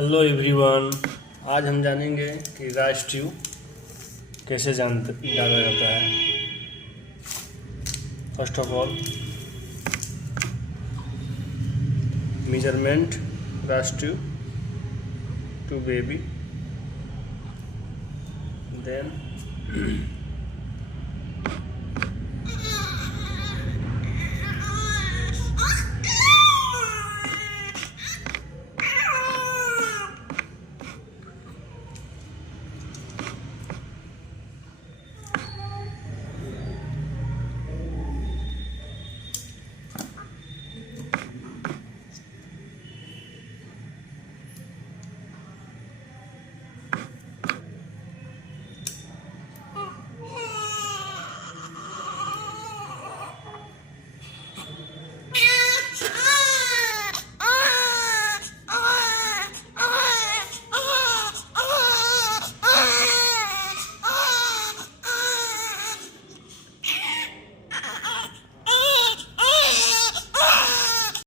Hello everyone. आज हम जानेंगे कि राइस ट्यूब कैसे डाला जाता है। First of all measurement rice tube to baby, then